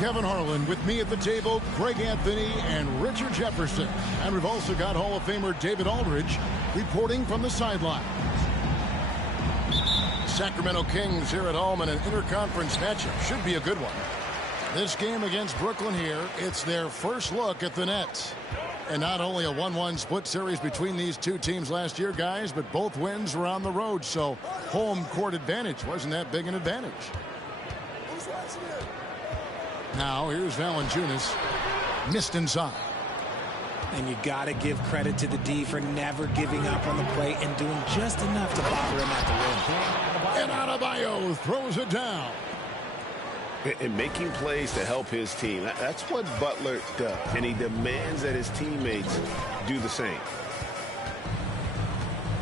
Kevin Harlan with me at the table, Greg Anthony and Richard Jefferson. And we've also got Hall of Famer David Aldridge reporting from the sideline. Sacramento Kings here at home in an interconference matchup. Should be a good one. This game against Brooklyn here, it's their first look at the Nets. And not only a 1-1 split series between these two teams last year, guys, but both wins were on the road. So home court advantage wasn't that big an advantage. Now, here's Valanciunas. Missed inside. And you got to give credit to the D for never giving up on the play and doing just enough to bother him at the rim. And Adebayo throws it down. And making plays to help his team. That's what Butler does. And he demands that his teammates do the same.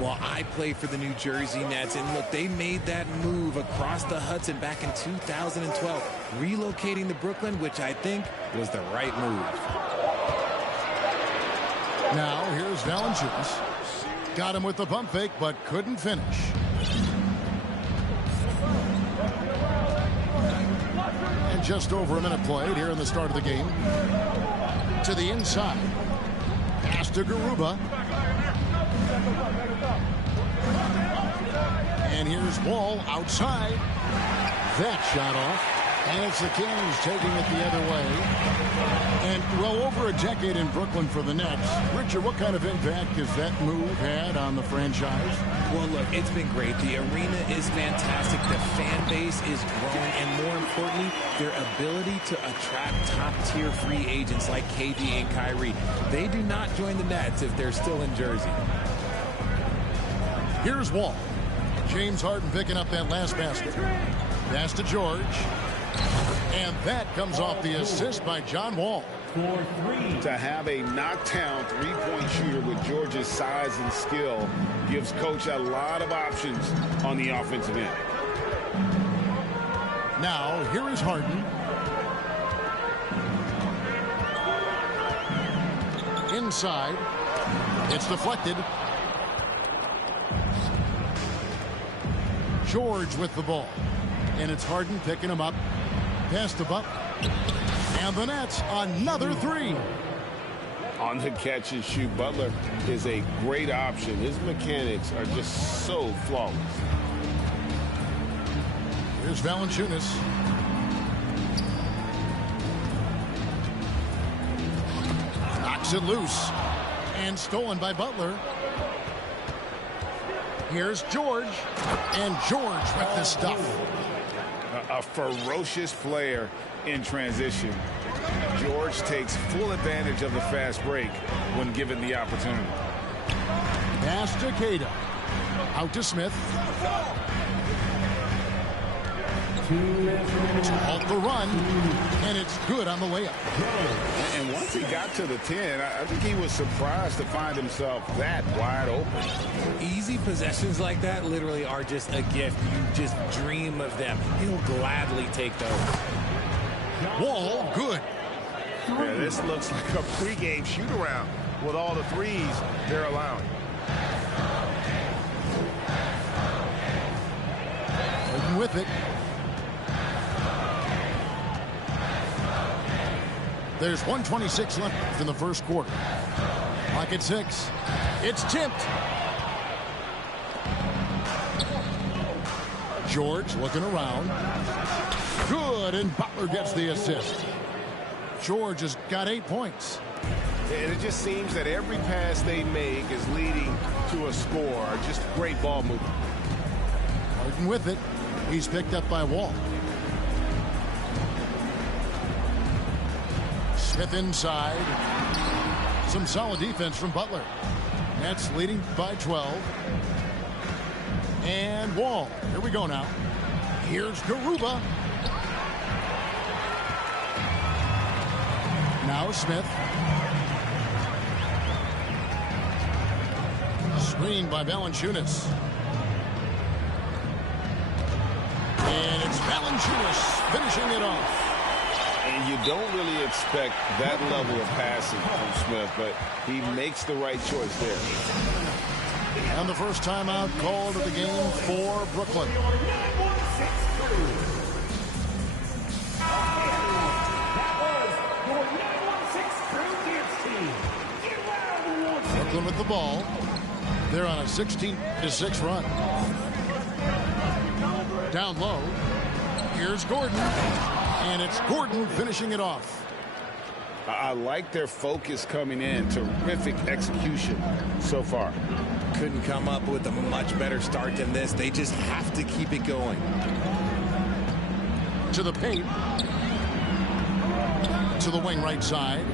Well, I played for the New Jersey Nets, and look, they made that move across the Hudson back in 2012, relocating to Brooklyn, which I think was the right move. Now, here's Valanciunas. Got him with the pump fake, but couldn't finish. And just over a minute played here in the start of the game. To the inside. Pass to Garuba. And here's Wall outside. That shot off. And it's the Kings taking it the other way. And, well, over a decade in Brooklyn for the Nets. Richard, what kind of impact has that move had on the franchise? Well, look, it's been great. The arena is fantastic. The fan base is growing. And more importantly, their ability to attract top-tier free agents like KD and Kyrie. They do not join the Nets if they're still in Jersey. Here's Wall. James Harden picking up that last basket. Pass to George. And that comes off the assist by John Wall. To have a knockdown three-point shooter with George's size and skill gives Coach a lot of options on the offensive end. Now, here is Harden. Inside. It's deflected. George with the ball. And it's Harden picking him up. Pass to Butler. And the Nets, another three. On the catch and shoot, Butler is a great option. His mechanics are just so flawless. Here's Valanciunas. Knocks it loose. And stolen by Butler. Here's George. And George with the stuff. A ferocious player in transition. George takes full advantage of the fast break when given the opportunity. Pass to Queta. Out to Smith. To halt the run. And it's good on the layup. And once he got to the 10, I think he was surprised to find himself that wide open. Easy possessions like that literally are just a gift. You just dream of them. He'll gladly take those. Wall, good. Yeah, this looks like a pregame shoot-around with all the threes they're allowing. Harden with it. There's 1:26 left in the first quarter. Clock at 6. It's tipped. George looking around. Good, and Butler gets the assist. George has got 8 points. And it just seems that every pass they make is leading to a score. Just great ball movement. Harden with it. He's picked up by Wall. Smith inside. Some solid defense from Butler. Nets leading by 12. And Wall. Here we go now. Here's Garuba. Now Smith. Screened by Valanciunas. And it's Valanciunas finishing it off. And you don't really expect that level of passing from Smith, but he makes the right choice there. And the first timeout called of the game for Brooklyn. Brooklyn with the ball. They're on a 16-6 run. Down low. Here's Gordon. And it's Gordon finishing it off. I like their focus coming in. Terrific execution so far. Couldn't come up with a much better start than this. They just have to keep it going. To the paint. To the wing right side.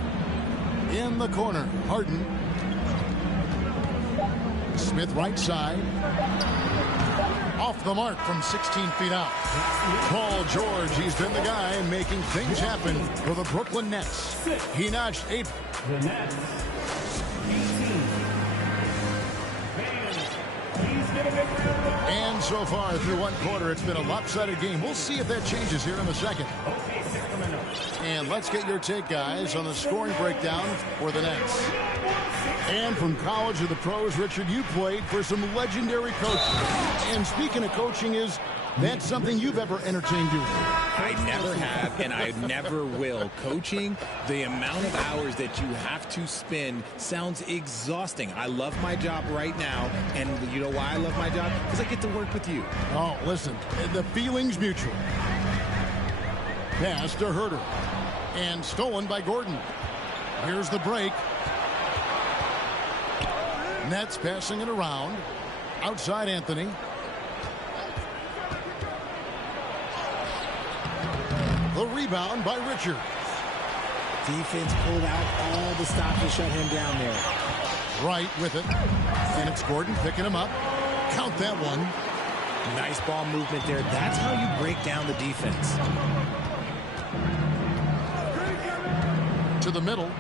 In the corner. Harden. Smith right side. Off the mark from 16 feet out. Paul George, he's been the guy making things happen for the Brooklyn Nets. He notched 8. The Nets. 18. And so far through one quarter, it's been a lopsided game. We'll see if that changes here in the second. And let's get your take, guys, on the scoring breakdown for the Nets. And from college to the pros, Richard, you played for some legendary coaches. And speaking of coaching, is that something you've ever entertained doing? I never have, and I never will. Coaching, the amount of hours that you have to spend sounds exhausting. I love my job right now, and you know why I love my job? Because I get to work with you. Oh, listen, the feeling's mutual. Pass to Herter. And stolen by Gordon. Here's the break. Nets passing it around. Outside Anthony. The rebound by Richard. Defense pulled out all the stops to shut him down there. Right with it. And it's Gordon picking him up. Count that one. Nice ball movement there. That's how you break down the defense. To the middle.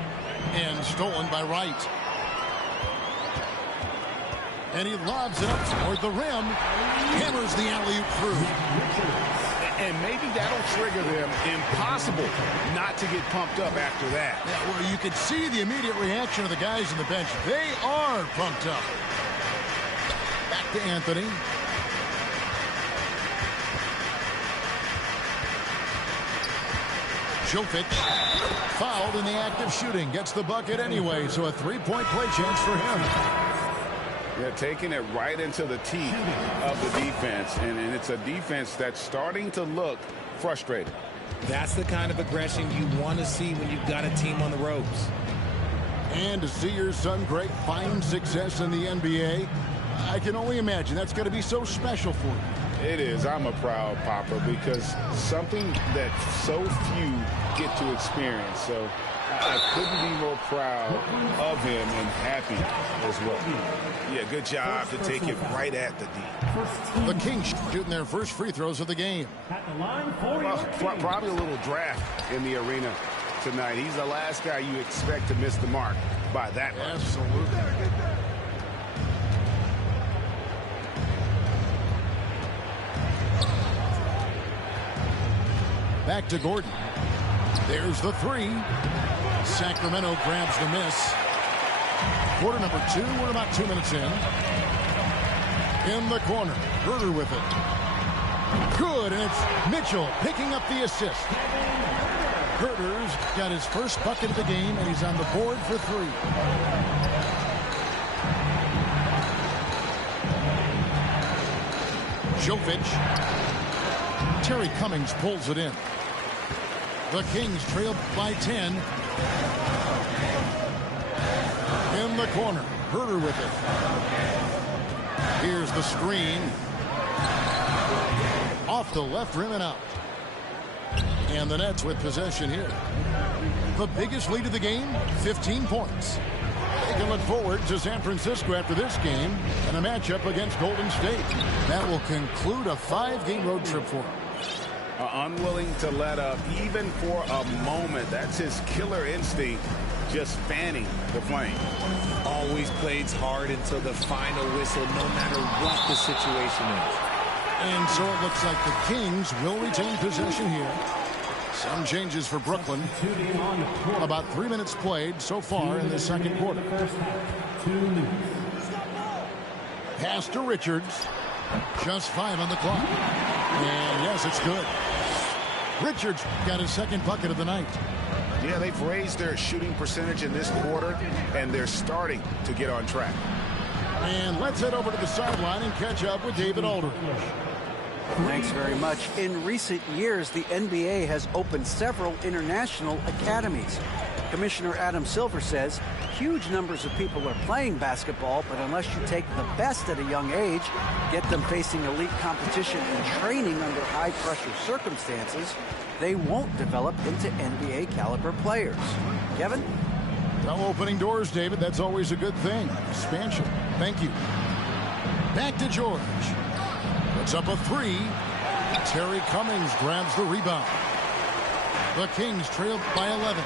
And stolen by Wright. And he lobs it up toward the rim. Hammers the alley-oop through. And maybe that'll trigger them. Impossible not to get pumped up after that. Yeah, well, you could see the immediate reaction of the guys on the bench. They are pumped up. Back to Anthony. Jokic fouled in the act of shooting. Gets the bucket anyway, so a three-point play chance for him. Yeah, taking it right into the teeth of the defense. And it's a defense that's starting to look frustrated. That's the kind of aggression you want to see when you've got a team on the ropes. And to see your son Greg find success in the NBA, I can only imagine that's going to be so special for you. It is. I'm a proud papa because something that so few get to experience. So I couldn't be more proud of him and happy as well. Yeah, good job to take it right at the D. The Kings shooting their first free throws of the game. At the line for Well, probably a little draft in the arena tonight. He's the last guy you expect to miss the mark by that much. Absolutely. Back to Gordon. There's the three. Sacramento grabs the miss. Quarter number 2. We're about 2 minutes in. In the corner. Herter with it. Good, and it's Mitchell picking up the assist. Herter's got his first bucket of the game, and he's on the board for 3. Jokic. Terry Cummings pulls it in. The Kings trail by 10. In the corner. Herter with it. Here's the screen. Off the left rim and out. And the Nets with possession here. The biggest lead of the game, 15 points. They can look forward to San Francisco after this game and a matchup against Golden State. That will conclude a 5-game road trip for them. Unwilling to let up even for a moment. That's his killer instinct, just fanning the flame. Always plays hard until the final whistle, no matter what the situation is. And so it looks like the Kings will retain possession here. Some changes for Brooklyn. About 3 minutes played so far in the second quarter. Pass to Richards. Just 5 on the clock. And yes, it's good. Richards got his second bucket of the night. Yeah, they've raised their shooting percentage in this quarter, and they're starting to get on track. And let's head over to the sideline and catch up with David Aldridge. Thanks very much. In recent years, the NBA has opened several international academies. Commissioner Adam Silver says huge numbers of people are playing basketball, but unless you take the best at a young age, get them facing elite competition and training under high-pressure circumstances, they won't develop into NBA-caliber players. Kevin? Well, opening doors, David. That's always a good thing. Expansion. Thank you. Back to George. Puts up a 3. Terry Cummings grabs the rebound. The Kings trail by 11.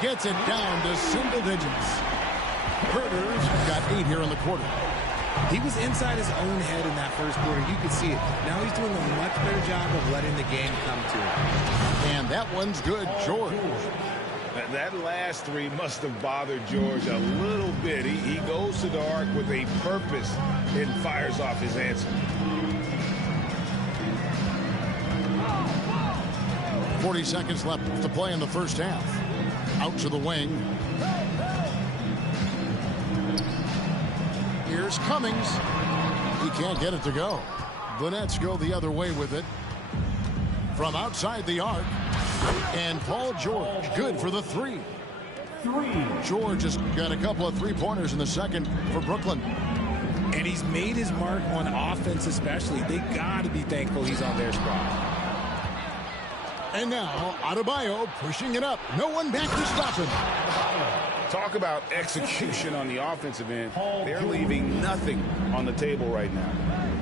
Gets it down to single digits. Hurter's got 8 here in the quarter. He was inside his own head in that first quarter. You could see it. Now he's doing a much better job of letting the game come to him. And that one's good, George. That last 3 must have bothered George a little bit. He goes to the arc with a purpose and fires off his answer. 40 seconds left to play in the first half. Out to the wing. Here's Cummings. He can't get it to go. The Nets go the other way with it. From outside the arc. And Paul George, good for the 3. George has got a couple of 3-pointers in the second for Brooklyn. And he's made his mark on offense especially. They got to be thankful he's on their squad. And now, Adebayo pushing it up. No one back to stop him. Talk about execution on the offensive end. They're leaving nothing on the table right now.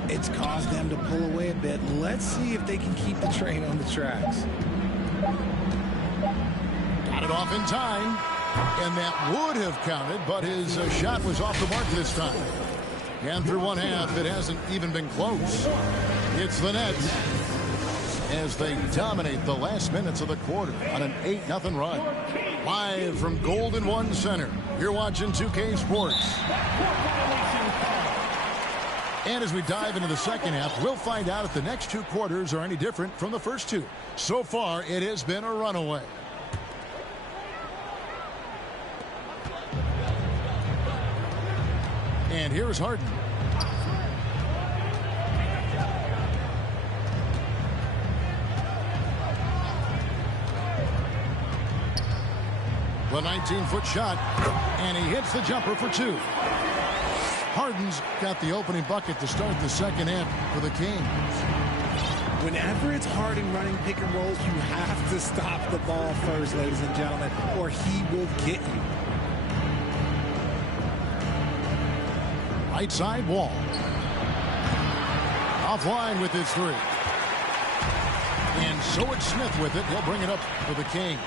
It's caused them to pull away a bit. Let's see if they can keep the train on the tracks. Got it off in time. And that would have counted, but his shot was off the mark this time. And through one half, it hasn't even been close. It's the Nets as they dominate the last minutes of the quarter on an 8-0 run. Live from Golden One Center, you're watching 2K Sports. And as we dive into the second half, we'll find out if the next 2 quarters are any different from the first 2. So far, it has been a runaway. And here's Harden. The 19-foot shot, and he hits the jumper for 2. Harden's got the opening bucket to start the second half for the Kings. Whenever it's Harden running pick and rolls, you have to stop the ball first, ladies and gentlemen, or he will get you. Right side Wall. Offline with his 3. And so it's Smith with it. He'll bring it up for the Kings.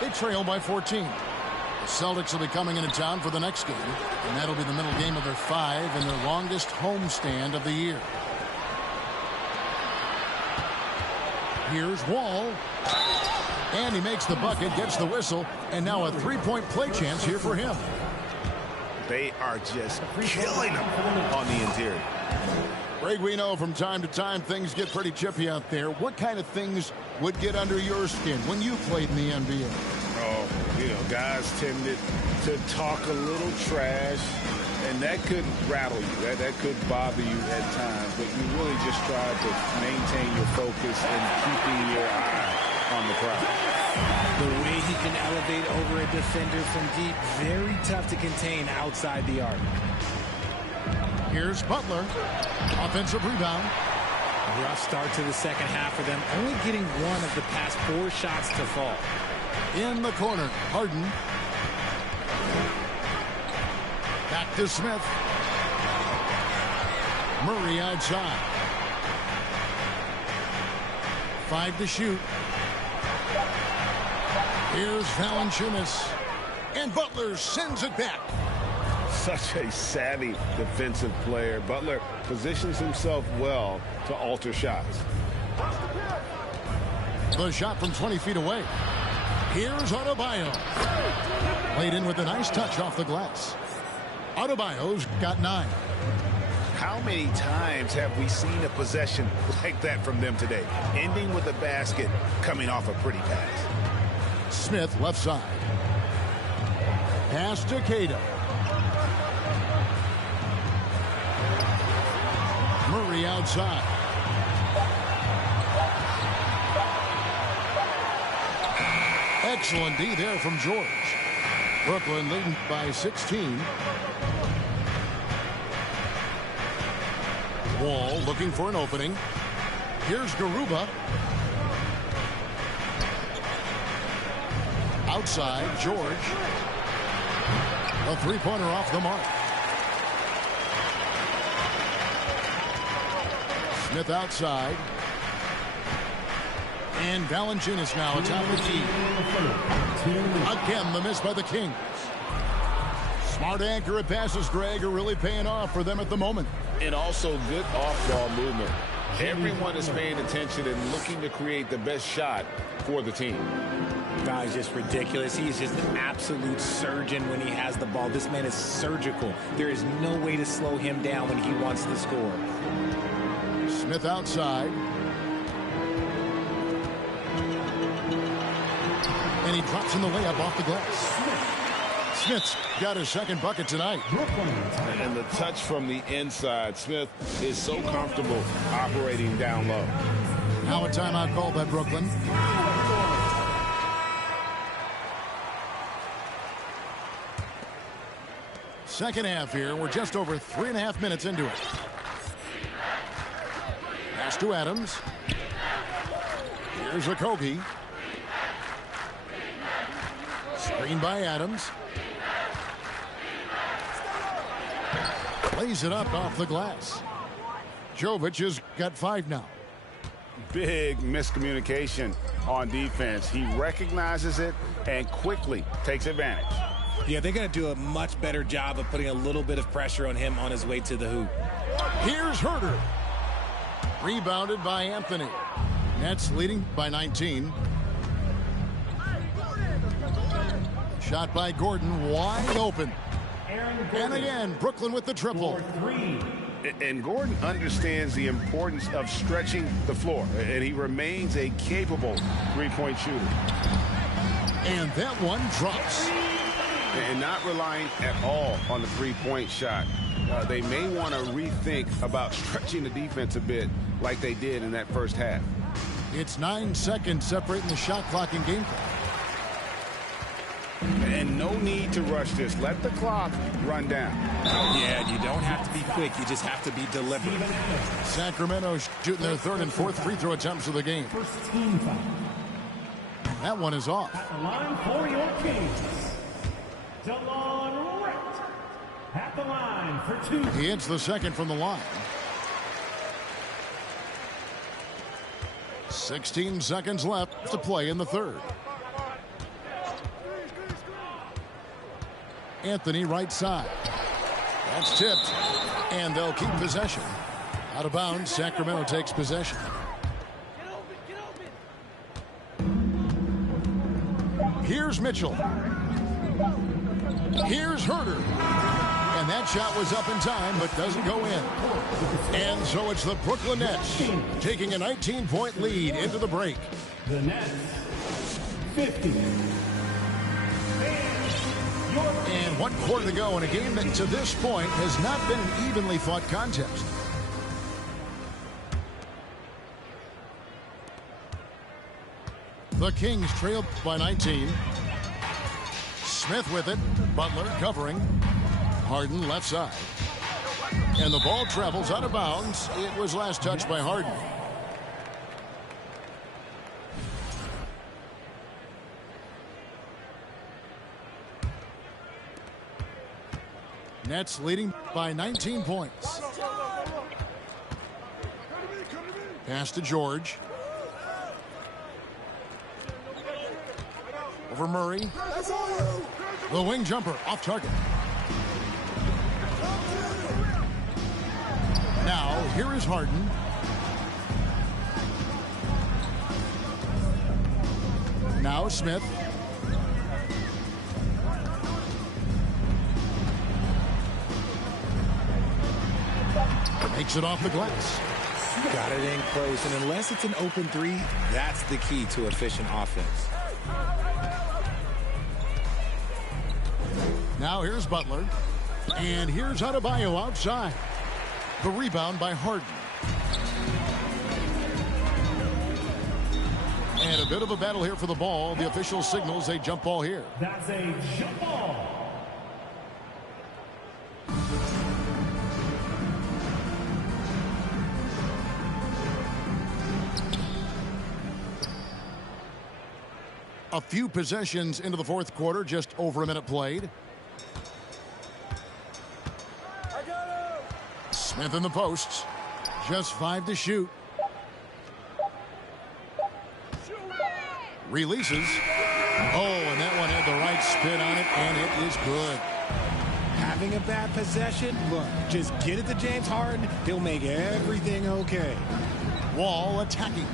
They trail by 14. The Celtics will be coming into town for the next game, and that'll be the middle game of their 5 and their longest homestand of the year. Here's Wall. And he makes the bucket, gets the whistle, and now a 3-point play chance here for him. They are just killing them on the interior. Greg, we know from time to time things get pretty chippy out there. What kind of things would get under your skin when you played in the NBA? Oh, guys tended to talk a little trash, and that could rattle you. That could bother you at times, but you really just try to maintain your focus and keeping your eye on the prize. The way he can elevate over a defender from deep, very tough to contain outside the arc. Here's Butler. Offensive rebound. Rough start to the second half for them, only getting one of the past 4 shots to fall. In the corner, Harden. Back to Smith. Murray outside. 5 to shoot. Here's Valanciunas. And Butler sends it back. Such a savvy defensive player. Butler positions himself well to alter shots. The shot from 20 feet away. Here's Adebayo. Laid in with a nice touch off the glass. Adebayo's got 9. How many times have we seen a possession like that from them today? Ending with a basket, coming off a pretty pass. Smith left side. Pass to Cato. Murray outside. Excellent D there from George. Brooklyn leading by 16. Wall looking for an opening. Here's Garuba. Outside, George. A three-pointer off the mark. Smith outside. And Valanciunas now atop the key. Again, the miss by the Kings. Smart, accurate passes, Greg, are really paying off for them at the moment. And also good off-ball movement. Everyone is paying attention and looking to create the best shot for the team. Guy's just ridiculous. He's just an absolute surgeon when he has the ball. This man is surgical. There is no way to slow him down when he wants to score. Smith outside. And he drops in the layup off the glass. Smith's got his second bucket tonight. And the touch from the inside. Smith is so comfortable operating down low. Now a timeout call by Brooklyn. Second half here. We're just over 3.5 minutes into it. Pass to Adams. Here's Okogie. Screen by Adams. Lays it up off the glass. Jovic has got 5 now. Big miscommunication on defense. He recognizes it and quickly takes advantage. Yeah, they're going to do a much better job of putting a little bit of pressure on him on his way to the hoop. Here's Herter. Rebounded by Anthony. Nets leading by 19. Shot by Gordon, wide open. And again, Brooklyn with the triple. And Gordon understands the importance of stretching the floor, and he remains a capable three-point shooter. And that one drops. And not relying at all on the three-point shot. They may want to rethink about stretching the defense a bit like they did in that first half. It's 9 seconds separating the shot clock and game clock. And no need to rush this. Let the clock run down. Yeah, you don't have to be quick. You just have to be deliberate. Sacramento shooting their third and fourth free throw attempts of the game. That one is off. At the line for your Kings, DeLon Wright. At the line for 2. He hits the second from the line. 16 seconds left to play in the third. Anthony right side. That's tipped. And they'll keep possession. Out of bounds, Sacramento takes possession. Here's Mitchell. Here's Herter. And that shot was up in time, but doesn't go in. And so it's the Brooklyn Nets taking a 19-point lead into the break. The Nets, 50. And 1 quarter to go in a game that to this point has not been an evenly fought contest. The Kings trailed by 19. Smith with it. Butler covering. Harden left side. And the ball travels out of bounds. It was last touched by Harden. Nets leading by 19 points. Pass to George. Over Murray. The wing jumper off target. Now, here is Harden. Now Smith. Makes it off the glass. Got it in close, and unless it's an open three, that's the key to efficient offense. Now here's Butler. And here's Adebayo outside. The rebound by Harden. And a bit of a battle here for the ball. The official signals a jump ball here. That's a jump ball. A few possessions into the fourth quarter, just over a minute played. Smith in the posts. Just 5 to shoot. Releases. Oh, and that one had the right spin on it, and it is good. Having a bad possession? Look, just get it to James Harden. He'll make everything okay. Wall attacking.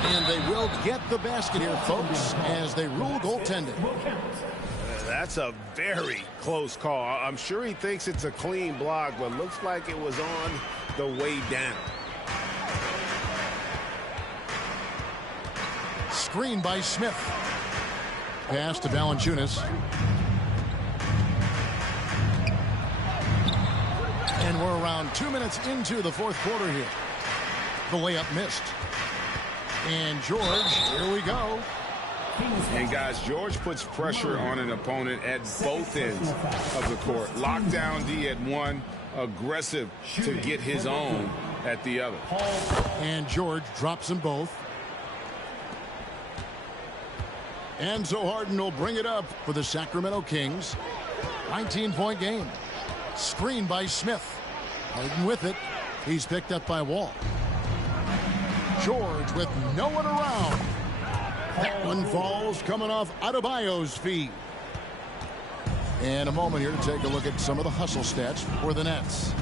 And they will get the basket here, folks, as they rule goaltending. That's a very close call. I'm sure he thinks it's a clean block, but looks like it was on the way down. Screen by Smith. Pass to Valanciunas. And we're around 2 minutes into the fourth quarter here. The layup missed. And George, here we go. And guys, George puts pressure on an opponent at both ends of the court. Lockdown D at one, aggressive to get his own at the other. And George drops them both. And so Harden will bring it up for the Sacramento Kings. 19-point game. Screen by Smith. Harden with it. He's picked up by Wall. George with no one around. That one falls coming off Adebayo's feet. And a moment here to take a look at some of the hustle stats for the Nets.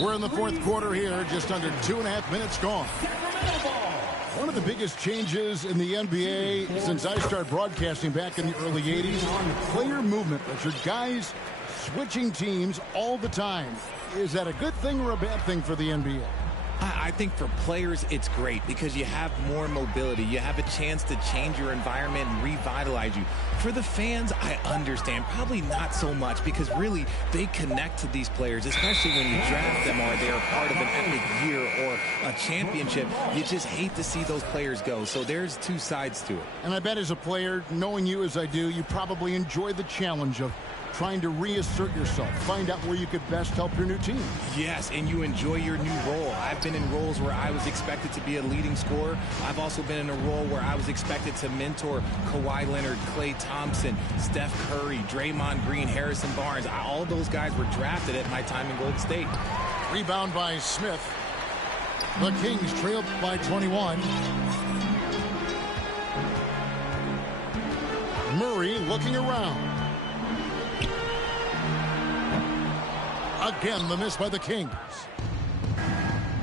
We're in the fourth quarter here, just under 2.5 minutes gone. One of the biggest changes in the NBA since I started broadcasting back in the early 80s, player movement, Richard. Guys switching teams all the time. Is that a good thing or a bad thing for the NBA? I think for players, it's great because you have more mobility. You have a chance to change your environment and revitalize you. For the fans, I understand. Probably not so much because really they connect to these players, especially when you draft them or they are part of an epic year or a championship. You just hate to see those players go. So there's two sides to it. And I bet as a player, knowing you as I do, you probably enjoy the challenge of trying to reassert yourself, find out where you could best help your new team. Yes, and you enjoy your new role. I've been in roles where I was expected to be a leading scorer. I've also been in a role where I was expected to mentor Kawhi Leonard, Klay Thompson, Steph Curry, Draymond Green, Harrison Barnes. All those guys were drafted at my time in Golden State. Rebound by Smith. The Kings trail by 21. Murray looking around. Again, the miss by the Kings.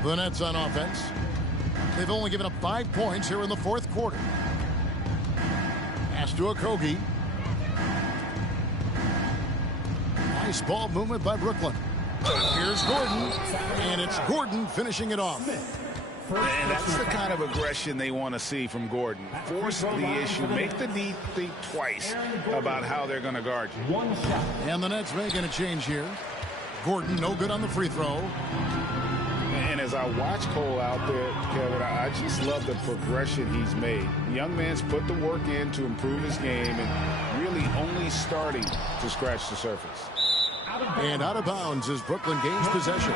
The Nets on offense. They've only given up 5 points here in the fourth quarter. Pass to Okogie. Nice ball movement by Brooklyn. Here's Gordon. And it's Gordon finishing it off. And that's the kind of aggression they want to see from Gordon. Force the issue. Make the D think twice about how they're going to guard you. One shot. And the Nets making a change here. Gordon, no good on the free throw. And as I watch Cole out there, Kevin, I just love the progression he's made. The young man's put the work in to improve his game and really really only starting to scratch the surface. And out of bounds as Brooklyn gains possession.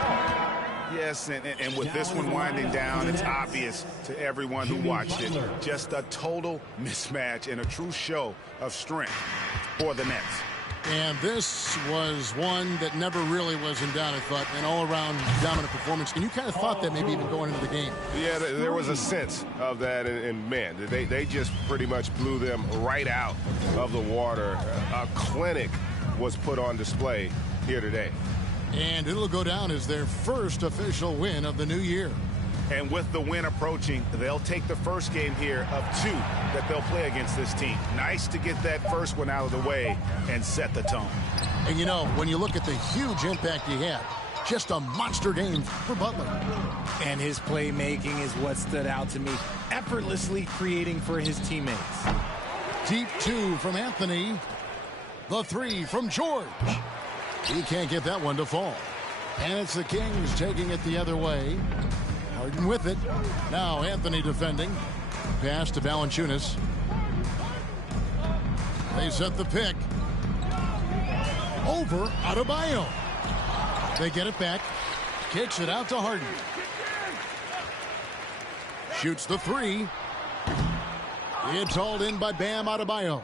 Yes, and with this one winding down, it's obvious to everyone who watched it. Just a total mismatch and a true show of strength for the Nets. And this was one that never really was in doubt, I thought, an all-around dominant performance. And you kind of thought that maybe even going into the game. Yeah, there was a sense of that, and man, they just pretty much blew them right out of the water. A clinic was put on display here today. And it'll go down as their first official win of the new year. And with the win approaching, they'll take the first game here of 2 that they'll play against this team. Nice to get that first one out of the way and set the tone. And you know, when you look at the huge impact he had, just a monster game for Butler. And his playmaking is what stood out to me, effortlessly creating for his teammates. Deep 2 from Anthony. The 3 from George. He can't get that one to fall. And it's the Kings taking it the other way. Harden with it. Now Anthony defending. Pass to Valanciunas. They set the pick. Over Adebayo. They get it back. Kicks it out to Harden. Shoots the 3. It's hauled in by Bam Adebayo.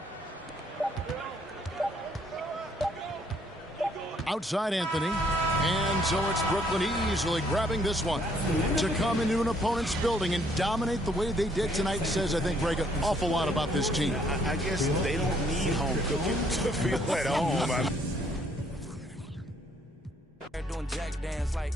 Outside Anthony. And so it's Brooklyn easily grabbing this one. To come into an opponent's building and dominate the way they did tonight says, I think, Greg, an awful lot about this team. I guess they don't need home cooking to feel at home. Doing jack dance like